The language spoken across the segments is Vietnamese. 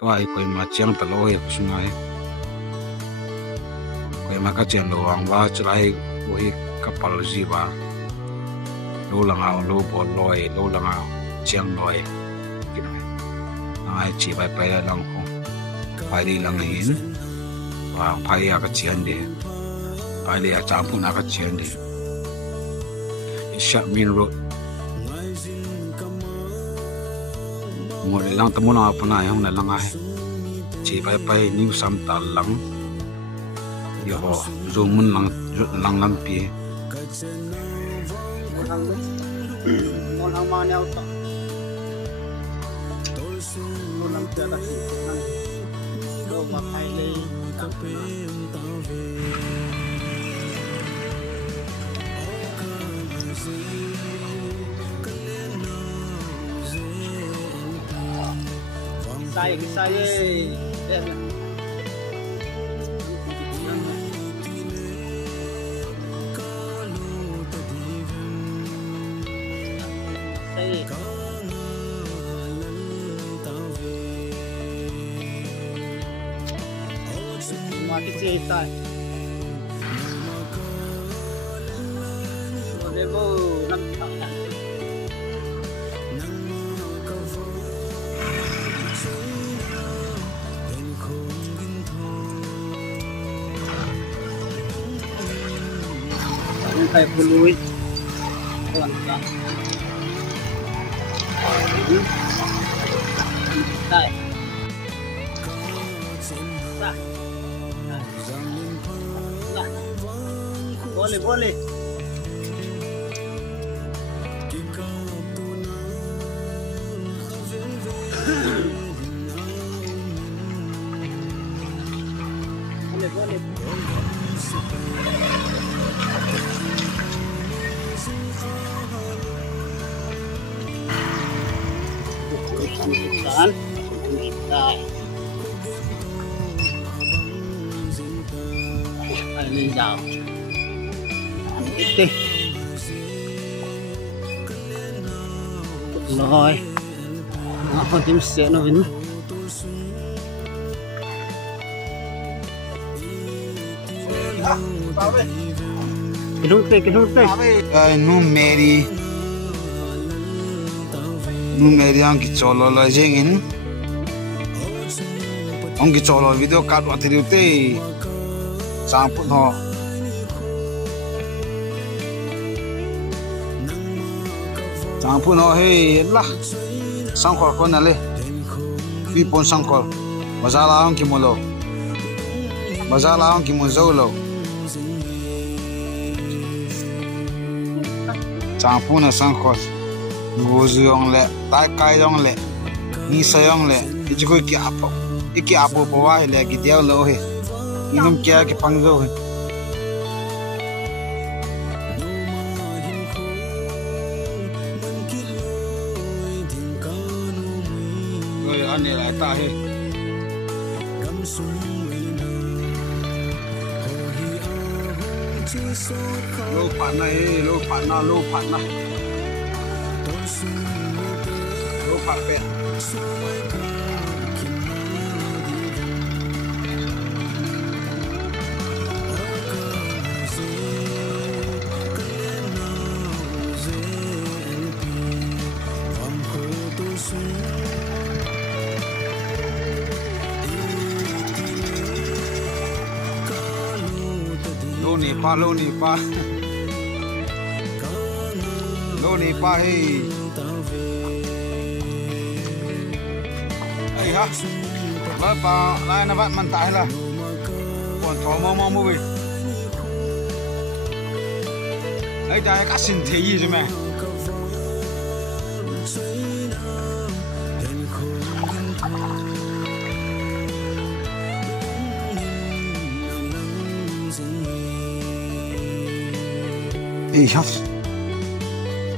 to ai koi ma chiang ta lo he sungai koi ma ka chiang lo wang wa chai wo hi kapal ji ba lo langa lo bo loi lo langa chiang loi kinai ai chi bai pai lang ko pai đi lang hin wa pai ya ka chiang de pai le ya chang pu na ka chiang de Shak Min Road một lang tamo na pa na yang na lang ai chi pai pai new sam ta lang yo ho zoom mun lang lang pi mon hang ma neo to mon lang ta da lo ma pai le ka pe ta ve saya mati cerita boleh bo nak kayak fluid pelan-pelan Đây. Đây. Đây. Boleh, boleh. Boleh, boleh. Bukan. Lên dạo tiếp rồi nó không tìm sẽ nó vẫn cái đúng tê nu meri ang ki cholo la jengin ang ki cholo video kat wa thiri te sang put ho hey la sang khol kon ale pi pon sang khol bazala ang ki molo bazala ang ki mo zolo sang pun sang khol ngozu yong le tai kai yong le ni sa yong le ji ko ki apo po wa le ki dia lo he inum kya ki pangzo he oi ane la ta he lo pan na he lo pan na lo pan pe lo ni pa hey ai ha ba pa la na bat man tai la còn thò mo bi ai da ka sin the yi je me ai ha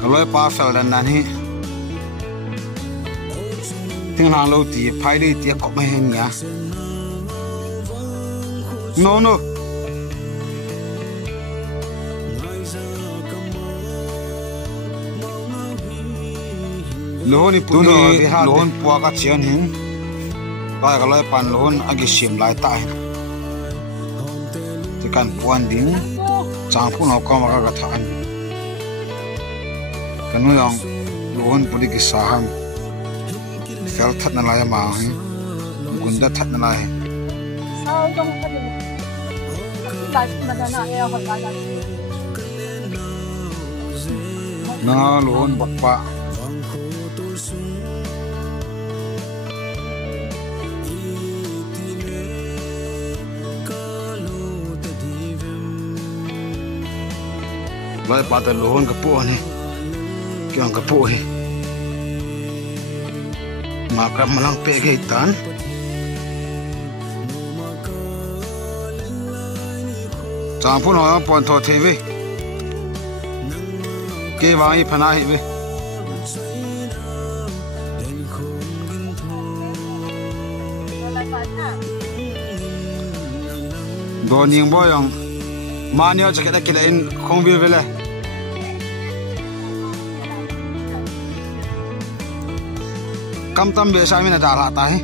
kalau pa fel dan nan hi tiếng nào lâu thì phải đi tiếc có mấy hình nhá no lô ni pu ni lô bua ka chian hin Pai ka loi pan lon agi sim lai ta ti kan puan ding chang pu no ka ma ka tha an kanu yang lon puli ki saham fel that na lai ma hi gunda that na lai sao trong cái này là mà nó eo còn lại là na lon bak pa lai pa ta lon ka pu ni kyang ka pu hi ma ka malang pe ge tan chang phu no pon tho the ve ke wang hi phana hi ve do ning bo yang ma nyo cha ke da in khong bil vele kam tam be sa mi na da la ta hai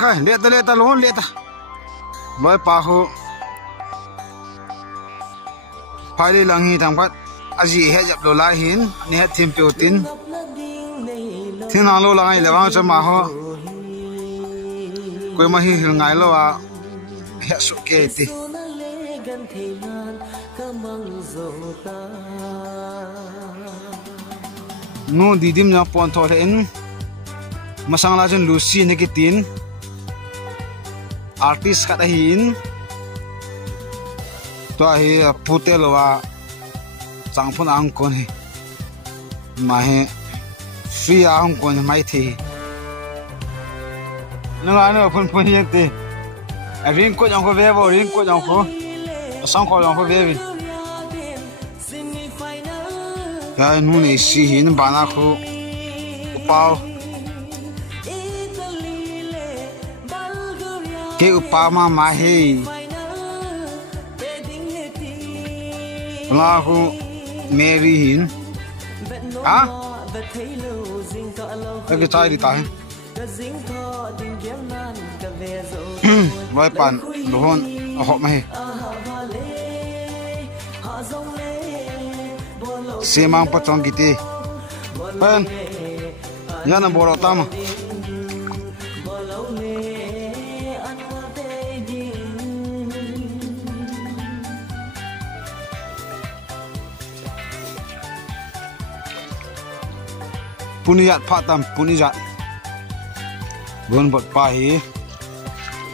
khai lệ ta lon lệ ta loi pa ho phai le lang hi thang pat aji he jap lo la hin ni he thim pe tin thina lo la ngai le wang cha ma ho koi ma hi hil ngai lo a he su ke ti nu di dim na pon tho in masang la chen Lucy ne ki tin artist ka hin to hi putel wa changphun ang kon hi ma he free ang kon mai thi nanga no phun hi te a ring ko jang ko ve bo ring ko jang ko sang ko jang ko ve vin ya nu ne si hin bana ko pao ke upama ma he la ko Mary hin a cái chai đi tai loi pan lon ho ma he semang patong kiti pen yana boro tama puniyat phatam punijat gon bot pa hi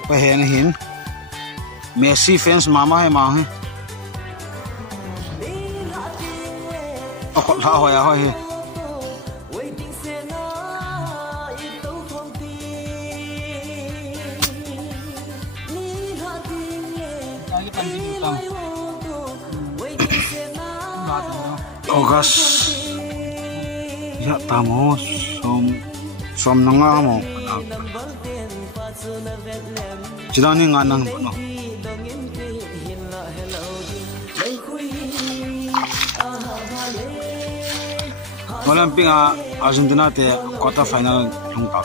pa hen hin Messi fans mama hai ma hai akot ha hoya hoi hi August ya tamo som nanga mo jidani nganang no Olympic Argentina te quarter final hung ta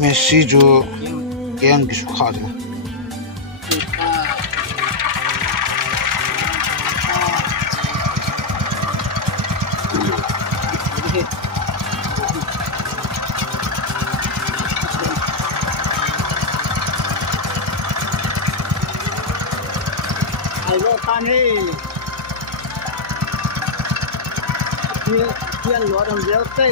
Messi jo yang kisu kha de Thiên lúa đồng dẻo tê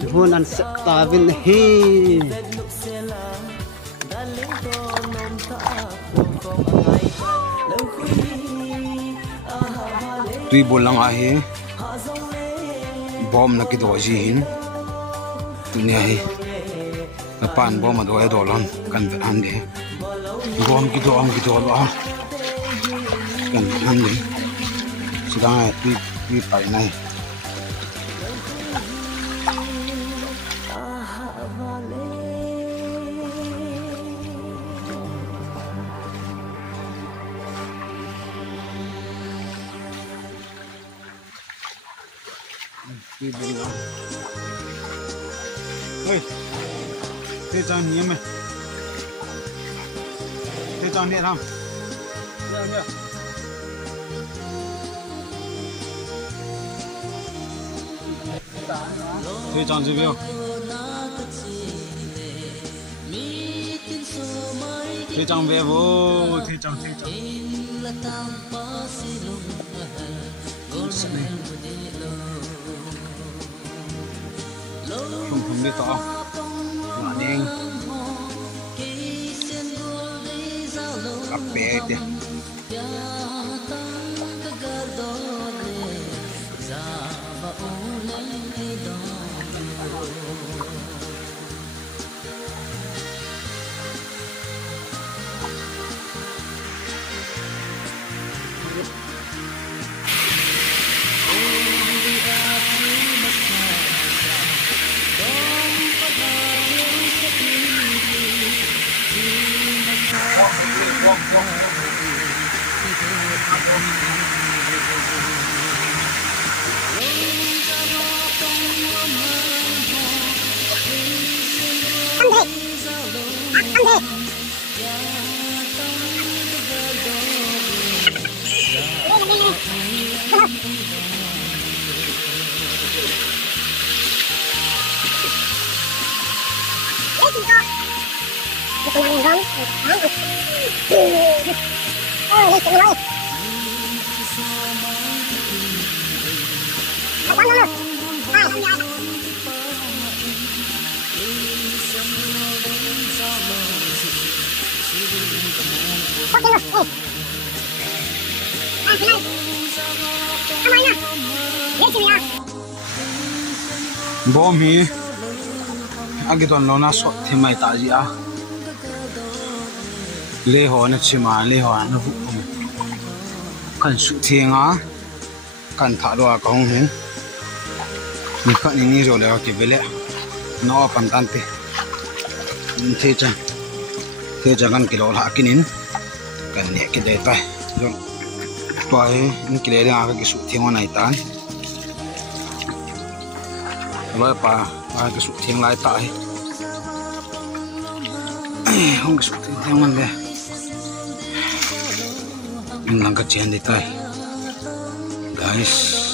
Juhon an tavin hi. Tui bolang ahi bom na kido jihin tuni ahi napan bom ado ai dolon kan hande bom kido lo kan hande sidang tui pai nai ơi thế cho nhỉ mày thế cho nhỉ không nhớ thế cho gì biểu thế cho về vô thế cho không biết tao mà đen cặp bé kìa bom hi agiton lona so thimai ta ji a le ho na chima le ho na bu kan su thinga kan tha do a kong hin ni kha ni ro le ke bele no pan tan te the cha kan kilo la kinin kan ne ke de ta jo to ai ni ke le a ka su thinga nai tan lối pa cái sụt thiên lại tại không cái sụt thiên mình đây mình làm cái chuyện đi tay guys